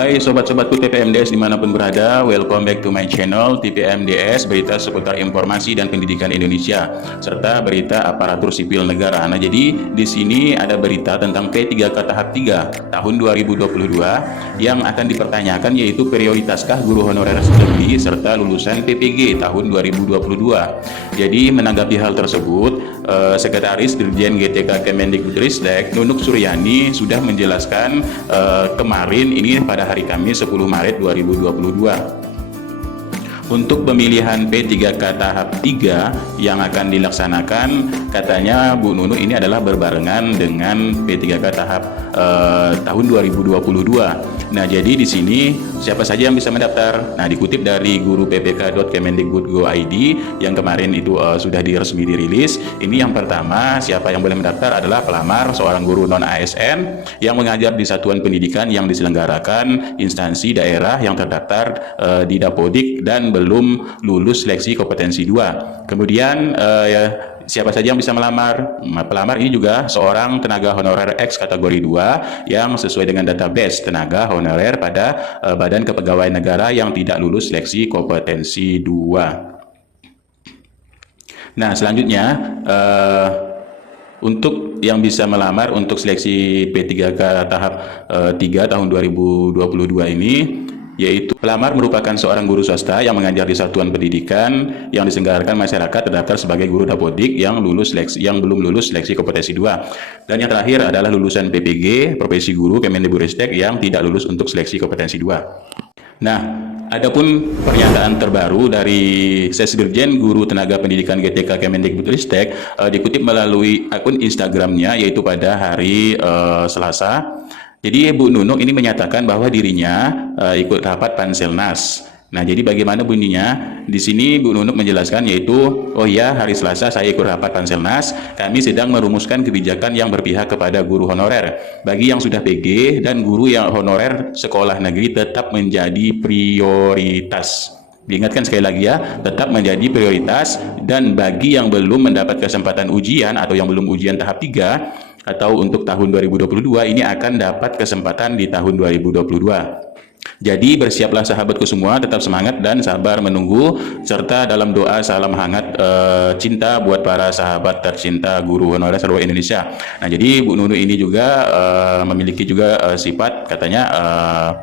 Hai sobat-sobatku TPMDS dimanapun berada, welcome back to my channel TPMDS, berita seputar informasi dan pendidikan Indonesia, serta berita aparatur sipil negara. Nah, jadi di sini ada berita tentang P3K tahap 3 tahun 2022 yang akan dipertanyakan, yaitu prioritaskah guru honorer lebih serta lulusan PPG tahun 2022. Jadi menanggapi hal tersebut, Sekretaris Dirjen GTK Kemendikbudristek Nunuk Suryani sudah menjelaskan kemarin ini pada hari Kamis 10 Maret 2022. Untuk pemilihan P3K tahap 3 yang akan dilaksanakan, katanya Bu Nunu, ini adalah berbarengan dengan P3K tahap tahun 2022. Nah, jadi di sini siapa saja yang bisa mendaftar? Nah, dikutip dari guru.ppk.kemendikbud.go.id yang kemarin itu sudah resmi dirilis. Ini yang pertama, siapa yang boleh mendaftar adalah pelamar seorang guru non-ASN yang mengajar di satuan pendidikan yang diselenggarakan instansi daerah yang terdaftar di Dapodik dan belum lulus seleksi kompetensi 2. Kemudian siapa saja yang bisa melamar? Pelamar ini juga seorang tenaga honorer X kategori 2 yang sesuai dengan database tenaga honorer pada Badan Kepegawaian Negara yang tidak lulus seleksi kompetensi 2. Nah, selanjutnya untuk yang bisa melamar untuk seleksi P3K tahap 3 tahun 2022 ini, yaitu pelamar merupakan seorang guru swasta yang mengajar di satuan pendidikan yang diselenggarakan masyarakat terdaftar sebagai guru Dapodik yang belum lulus seleksi kompetensi 2. Dan yang terakhir adalah lulusan PPG profesi guru Kemendikbudristek yang tidak lulus untuk seleksi kompetensi 2. Nah, adapun pernyataan terbaru dari Sesdirjen Guru Tenaga Pendidikan GTK Kemendikbudristek dikutip melalui akun Instagramnya, yaitu pada hari Selasa. Jadi Bu Nunuk ini menyatakan bahwa dirinya ikut rapat Panselnas. Nah, jadi bagaimana bunyinya? Di sini Bu Nunuk menjelaskan, yaitu, oh ya, hari Selasa saya ikut rapat Panselnas. Kami sedang merumuskan kebijakan yang berpihak kepada guru honorer. Bagi yang sudah PG dan guru yang honorer sekolah negeri tetap menjadi prioritas. Diingatkan sekali lagi ya, tetap menjadi prioritas. Dan bagi yang belum mendapat kesempatan ujian atau yang belum ujian tahap 3 atau untuk tahun 2022, ini akan dapat kesempatan di tahun 2022. Jadi bersiaplah sahabatku semua, tetap semangat dan sabar menunggu, serta dalam doa salam hangat cinta buat para sahabat tercinta guru honorer seluruh Indonesia. Nah, jadi Bu Nunu ini juga memiliki juga sifat katanya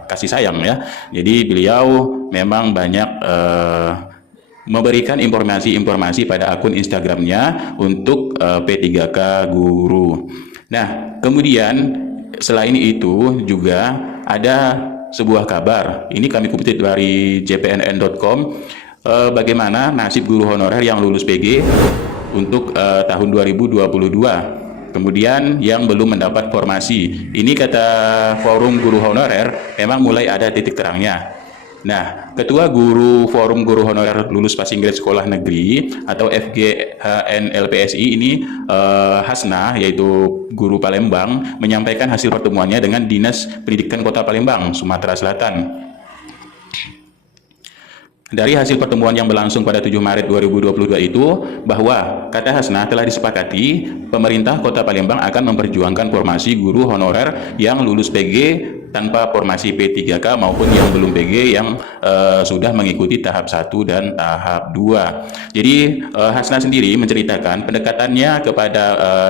kasih sayang ya. Jadi beliau memang banyak memberikan informasi-informasi pada akun Instagramnya untuk P3K guru. Nah, kemudian selain itu juga ada sebuah kabar. Ini kami kutip dari jpnn.com, bagaimana nasib guru honorer yang lulus PG untuk tahun 2022. Kemudian yang belum mendapat formasi. Ini kata Forum Guru Honorer memang mulai ada titik terangnya. Nah, Ketua Guru Forum Guru Honorer Lulus Passing Grade Sekolah Negeri atau FGHNLPSI ini Hasna, yaitu guru Palembang, menyampaikan hasil pertemuannya dengan Dinas Pendidikan Kota Palembang, Sumatera Selatan. Dari hasil pertemuan yang berlangsung pada 7 Maret 2022 itu, bahwa kata Hasna telah disepakati pemerintah Kota Palembang akan memperjuangkan formasi guru honorer yang lulus PG tanpa formasi P3K maupun yang belum PG yang sudah mengikuti tahap 1 dan tahap 2. Jadi Hasna sendiri menceritakan pendekatannya kepada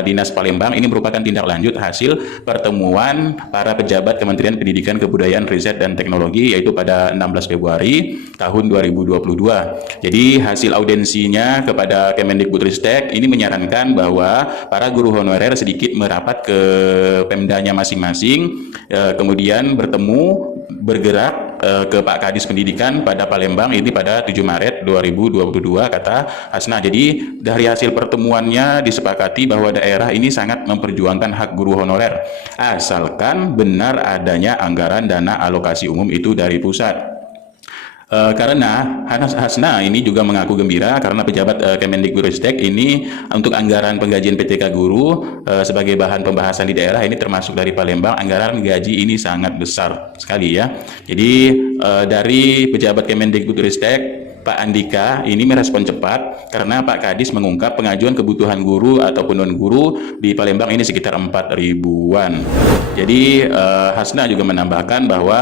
Dinas Palembang ini merupakan tindak lanjut hasil pertemuan para pejabat Kementerian Pendidikan, Kebudayaan, Riset, dan Teknologi, yaitu pada 16 Februari tahun 2022. Jadi hasil audensinya kepada Kemendikbudristek ini menyarankan bahwa para guru honorer sedikit merapat ke Pemdanya masing-masing, kemudian bertemu bergerak ke Pak Kadis Pendidikan pada Palembang ini pada 7 Maret 2022, kata Hasna. Jadi dari hasil pertemuannya disepakati bahwa daerah ini sangat memperjuangkan hak guru honorer asalkan benar adanya anggaran dana alokasi umum itu dari pusat. Karena Hasna ini juga mengaku gembira karena pejabat Kemendikbudristek ini untuk anggaran penggajian PTK guru sebagai bahan pembahasan di daerah ini termasuk dari Palembang, anggaran gaji ini sangat besar sekali ya. Jadi dari pejabat Kemendikbudristek Pak Andika ini merespon cepat karena Pak Kadis mengungkap pengajuan kebutuhan guru ataupun non-guru di Palembang ini sekitar 4.000-an. Jadi Hasna juga menambahkan bahwa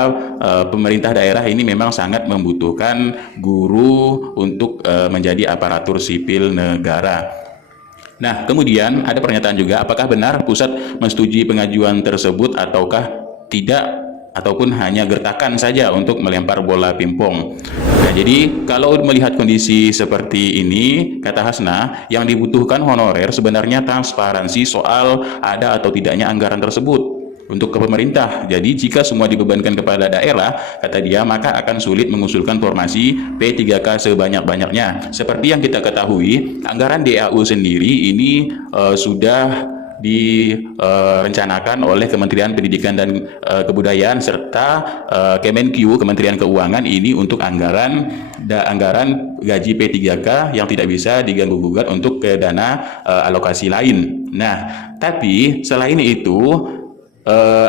pemerintah daerah ini memang sangat membutuhkan guru untuk menjadi aparatur sipil negara. Nah, kemudian ada pernyataan juga, apakah benar pusat menyetujui pengajuan tersebut ataukah tidak, ataupun hanya gertakan saja untuk melempar bola pingpong. Nah, jadi kalau melihat kondisi seperti ini, kata Hasna, yang dibutuhkan honorer sebenarnya transparansi soal ada atau tidaknya anggaran tersebut untuk ke pemerintah. Jadi jika semua dibebankan kepada daerah, kata dia, maka akan sulit mengusulkan formasi P3K sebanyak-banyaknya. Seperti yang kita ketahui, anggaran DAU sendiri ini sudah direncanakan oleh Kementerian Pendidikan dan Kebudayaan serta Kemenq, Kementerian Keuangan ini untuk anggaran gaji P3K yang tidak bisa diganggu-gugat untuk ke dana alokasi lain. Nah, tapi selain itu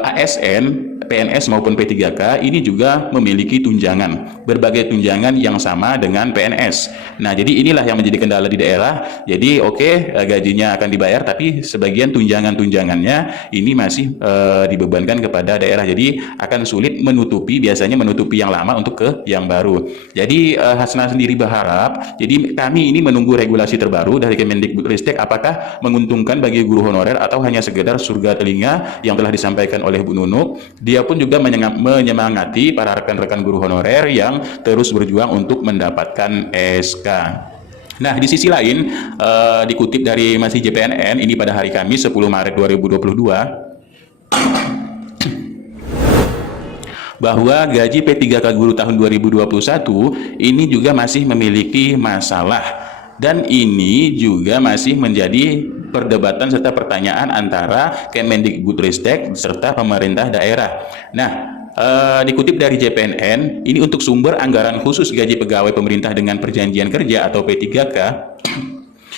ASN, PNS maupun P3K ini juga memiliki tunjangan, berbagai tunjangan yang sama dengan PNS. Nah, jadi inilah yang menjadi kendala di daerah. Jadi gajinya akan dibayar, tapi sebagian tunjangannya ini masih dibebankan kepada daerah. Jadi akan sulit biasanya menutupi yang lama untuk ke yang baru. Jadi Hasna sendiri berharap, jadi kami ini menunggu regulasi terbaru dari Kemendikbudristek apakah menguntungkan bagi guru honorer atau hanya sekedar surga telinga yang telah disampaikan oleh Bu Nunuk. Dia pun juga menyemangati para rekan-rekan guru honorer yang terus berjuang untuk mendapatkan SK. Nah, di sisi lain, dikutip dari masih JPNN, ini pada hari Kamis 10 Maret 2022, bahwa gaji P3K guru tahun 2021 ini juga masih memiliki masalah. Dan ini juga masih menjadi perdebatan serta pertanyaan antara Kemendikbudristek serta pemerintah daerah. Nah, dikutip dari JPNN, ini untuk sumber anggaran khusus gaji pegawai pemerintah dengan perjanjian kerja atau P3K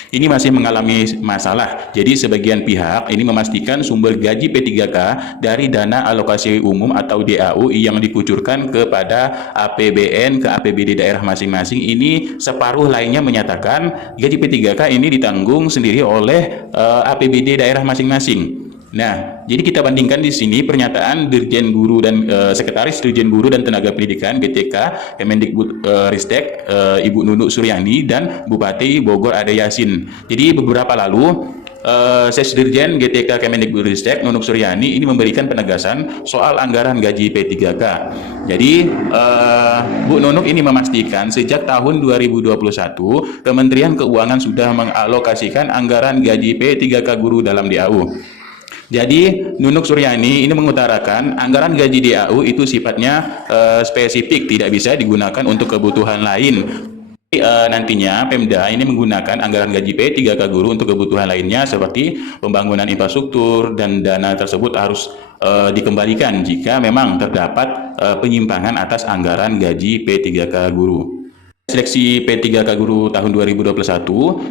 ini masih mengalami masalah. Jadi sebagian pihak ini memastikan sumber gaji P3K dari dana alokasi umum atau DAU yang dikucurkan kepada APBN ke APBD daerah masing-masing ini, separuh lainnya menyatakan gaji P3K ini ditanggung sendiri oleh APBD daerah masing-masing. Nah, jadi kita bandingkan di sini pernyataan Dirjen Guru dan Sekretaris Dirjen Guru dan Tenaga Pendidikan BTK Kemendikbudristek Ibu Nunuk Suryani dan Bupati Bogor Ade Yasin. Jadi beberapa lalu Sesdirjen GTK Kemendikbudristek Nunuk Suryani ini memberikan penegasan soal anggaran gaji P3K. Jadi Bu Nunuk ini memastikan sejak tahun 2021 Kementerian Keuangan sudah mengalokasikan anggaran gaji P3K guru dalam DAU. Jadi Nunuk Suryani ini mengutarakan anggaran gaji DAU itu sifatnya spesifik, tidak bisa digunakan untuk kebutuhan lain. Nantinya Pemda ini menggunakan anggaran gaji P3K guru untuk kebutuhan lainnya seperti pembangunan infrastruktur, dan dana tersebut harus dikembalikan jika memang terdapat penyimpangan atas anggaran gaji P3K guru. Seleksi P3K guru tahun 2021,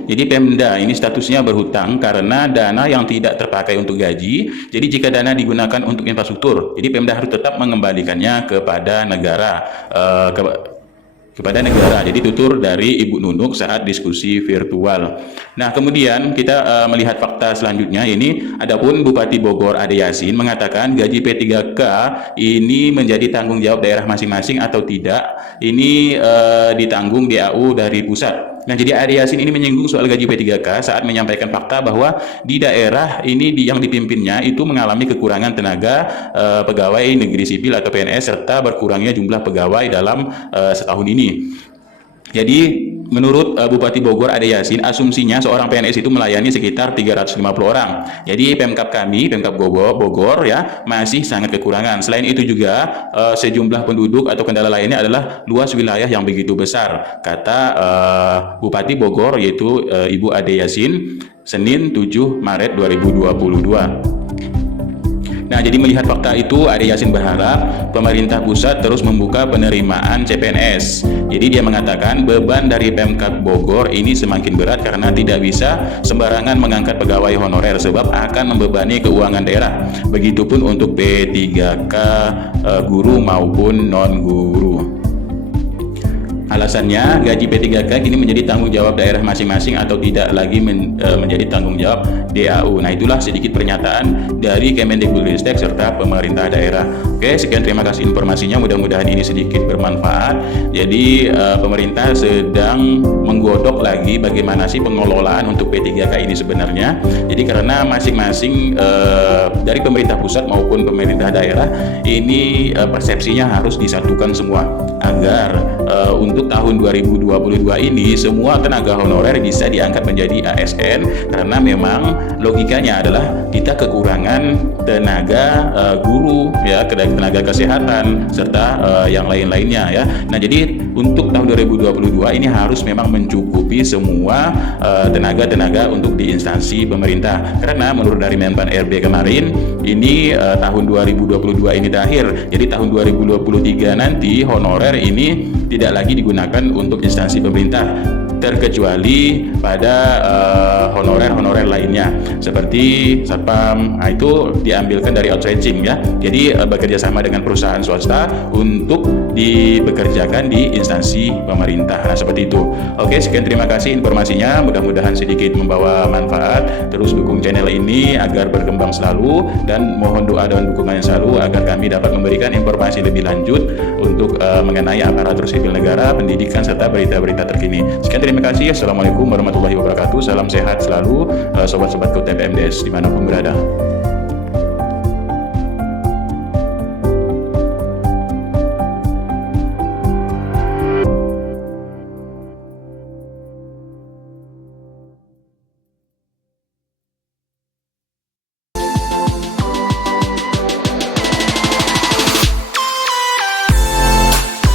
jadi Pemda ini statusnya berhutang karena dana yang tidak terpakai untuk gaji. Jadi jika dana digunakan untuk infrastruktur, jadi Pemda harus tetap mengembalikannya kepada negara. Jadi tutur dari Ibu Nunuk saat diskusi virtual. Nah, kemudian kita melihat fakta selanjutnya ini, adapun Bupati Bogor Ade Yasin mengatakan gaji P3K ini menjadi tanggung jawab daerah masing-masing atau tidak, ini ditanggung DAU dari pusat. Nah, jadi Ade Yasin ini menyinggung soal gaji P3K saat menyampaikan fakta bahwa di daerah ini yang dipimpinnya itu mengalami kekurangan tenaga pegawai negeri sipil atau PNS serta berkurangnya jumlah pegawai dalam setahun ini. Jadi menurut Bupati Bogor Ade Yasin, asumsinya seorang PNS itu melayani sekitar 350 orang. Jadi Pemkab Bogor ya masih sangat kekurangan. Selain itu juga sejumlah penduduk atau kendala lainnya adalah luas wilayah yang begitu besar, kata Bupati Bogor yaitu Ibu Ade Yasin Senin 7 Maret 2022. Nah, jadi melihat fakta itu, Ade Yasin berharap pemerintah pusat terus membuka penerimaan CPNS. Jadi dia mengatakan beban dari Pemkab Bogor ini semakin berat karena tidak bisa sembarangan mengangkat pegawai honorer sebab akan membebani keuangan daerah. Begitupun untuk P3K guru maupun non-guru. Alasannya, gaji P3K kini menjadi tanggung jawab daerah masing-masing atau tidak lagi menjadi tanggung jawab DAU. Nah, itulah sedikit pernyataan dari Kemendikbudristek serta pemerintah daerah. Oke, sekian, terima kasih informasinya. Mudah-mudahan ini sedikit bermanfaat. Jadi, pemerintah sedang menggodok lagi bagaimana sih pengelolaan untuk P3K ini sebenarnya. Jadi, karena masing-masing dari pemerintah pusat maupun pemerintah daerah ini persepsinya harus disatukan semua agar untuk tahun 2022 ini semua tenaga honorer bisa diangkat menjadi ASN, karena memang logikanya adalah kita kekurangan tenaga guru ya, tenaga kesehatan serta yang lain-lainnya ya. Nah, jadi untuk tahun 2022 ini harus memang mencukupi semua tenaga-tenaga untuk di instansi pemerintah, karena menurut dari Menpan RB kemarin ini tahun 2022 ini terakhir. Jadi tahun 2023 nanti honorer ini tidak lagi digunakan untuk instansi pemerintah, terkecuali pada honorer-honorer lainnya seperti satpam. Nah, itu diambilkan dari outsourcing ya. Jadi bekerja sama dengan perusahaan swasta untuk dibekerjakan di instansi pemerintah. Nah, seperti itu. Oke, sekian, terima kasih informasinya. Mudah-mudahan sedikit membawa manfaat. Terus dukung channel ini agar berkembang selalu, dan mohon doa dan dukungan selalu agar kami dapat memberikan informasi lebih lanjut untuk mengenai aparatur sipil negara, pendidikan serta berita-berita terkini. Sekian, terima kasih. Assalamualaikum warahmatullahi wabarakatuh. Salam sehat selalu, sobat-sobat KUT PMDS dimanapun berada.